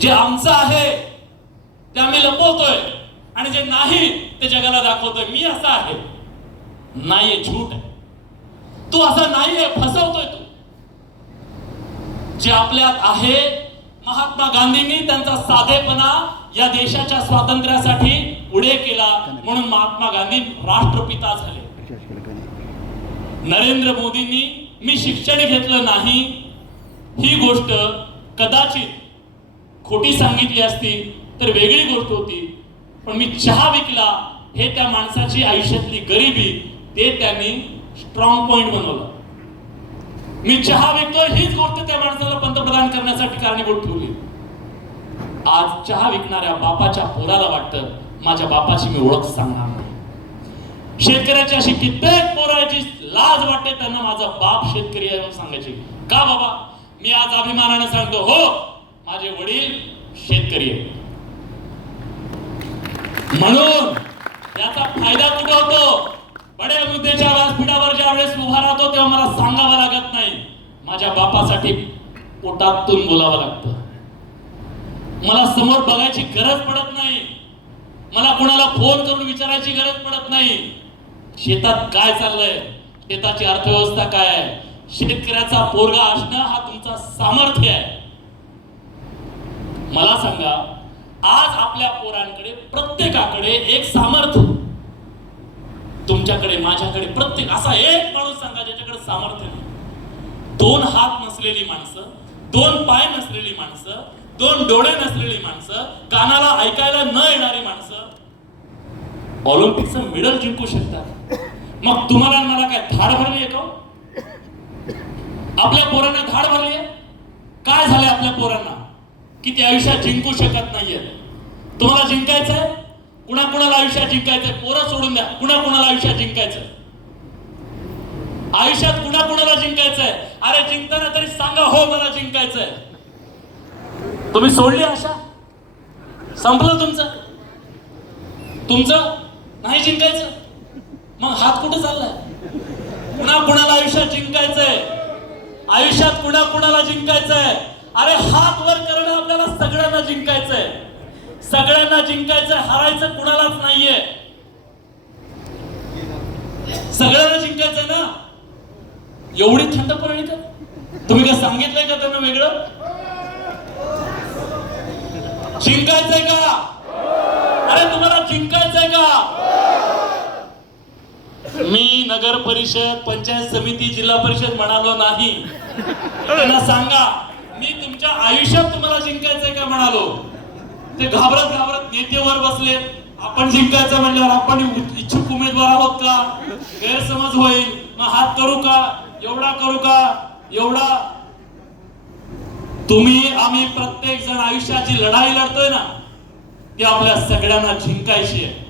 जे आमचं आहे ते आम्ही लपवतोय. आणि जे नाही ते जगाला दाखवतोय. मी असा आहे. नाही झूट आहे. तू असा नाहीये फसवतोय तू. जे आपल्यात आहे महात्मा गांधींनी त्यांचा साधेपणा या देशाच्या स्वातंत्र्यासाठी पुढे केला म्हणून महात्मा गांधी राष्ट्रपिता झाले. नरेंद्र मोदींनी मी शिक्षण घेतलं नाही ही गोष्ट कदाचित खोटी सांगितली असती तर वेगळी गोष्ट होती. पण मी चहा विकला हे त्या माणसाची आयुष्यातली गरिबी ते त्यांनी स्ट्रॉंग पॉइंट बनवलं. मी चहा विकतोय हीच गोष्ट त्या माणसाला पंतप्रधान करण्यासाठी कारणीभूत ठेवली आज चहा विकणाऱ्या बापाच्या पोराला वाटतं माझ्या बापाची मी ओळख सांगणार नाही. शेतकऱ्याची अशी कित्येक पोराची लाज वाटते त्यांना माझा बाप शेतकरी आहे सांगायची. का बाबा? मी आज अभिमानाने सांगतो हो माझे वडील शेतकरी आहेत. म्हणून याचा फायदा कुठं होतो? बड्या मुद्द्याच्या व्यासपीठावर ज्या वेळेस उभा राहतो तेव्हा मला सांगावं लागत नाही. माझ्या बापासाठी पोटातून बोलावं लागतं. मला समोर बघायची गरज पडत नाही. मला कोणाला फोन करून विचारायची गरज पडत नाही. शेतात काय चाललंय? शेताची अर्थव्यवस्था काय आहे? शेतकऱ्याचा पोरगा असणं हा तुमचा सामर्थ्य आहे. मला सांगा आज आपल्या पोरांकडे प्रत्येकाकडे एक सामर्थ्य. तुमच्याकडे माझ्याकडे प्रत्येक असा एक माणूस सांगा ज्याच्याकडे सामर्थ्य नाही. दोन हात नसलेली माणसं दोन पाय नसलेली माणसं दोन डोळे नसलेली माणसं कानाला ऐकायला न येणारी माणसं ऑलिम्पिकचं मेडल जिंकू शकतात. मग तुम्हाला मला काय धाड भरली आहे का हो? आपल्या पोरांना धाड भरली आहे काय झालंय आपल्या पोरांना? की ते आयुष्यात जिंकू शकत नाहीये. तुम्हाला जिंकायचंय? कुणा कुणाला आयुष्यात जिंकायचंय? पोरं सोडून द्या. कुणा कुणाला आयुष्यात जिंकायचंय? आयुष्यात कुणा कुणाला जिंकायचंय? अरे जिंकताना तरी सांगा हो मला जिंकायचंय. तुम्ही सोडली आशा? संपलं तुमचं? तुमचं नाही जिंकायचं? मग हात कुठे चाललाय? कुणा कुणाला आयुष्यात जिंकायचंय? आयुष्यात कुणा कुणाला जिंकायचंय? अरे हात वर सगळ्यांना जिंकायचंय. सगळ्यांना जिंकायचंय हरायचं कुणालाच नाहीये. सगळ्यांना जिंकायचंय ना? एवढी थंड पडली का? तुम्ही काय सांगितलंय का त्यांना वेगळं? जिंकायचंय का? अरे तुम्हाला जिंकायचंय का? मी नगर परिषद पंचायत समिती जिल्हा परिषद म्हणालो नाही. त्यांना सांगा. मी तुमच्या आयुष्यात तुम्हाला जिंकायचंय का म्हणालो? ते घाबरत घाबरत नेतेवर बसले. आपण जिंकायचं म्हणल्यावर आपण इच्छुक उमेदवार आहोत का? गैरसमज होईल. मग हात करू का? एवढा करू का? एवढा? तुम्ही आम्ही प्रत्येक जण आयुष्याची लढाई लढतोय ना ती आपल्या सगळ्यांना जिंकायची आहे.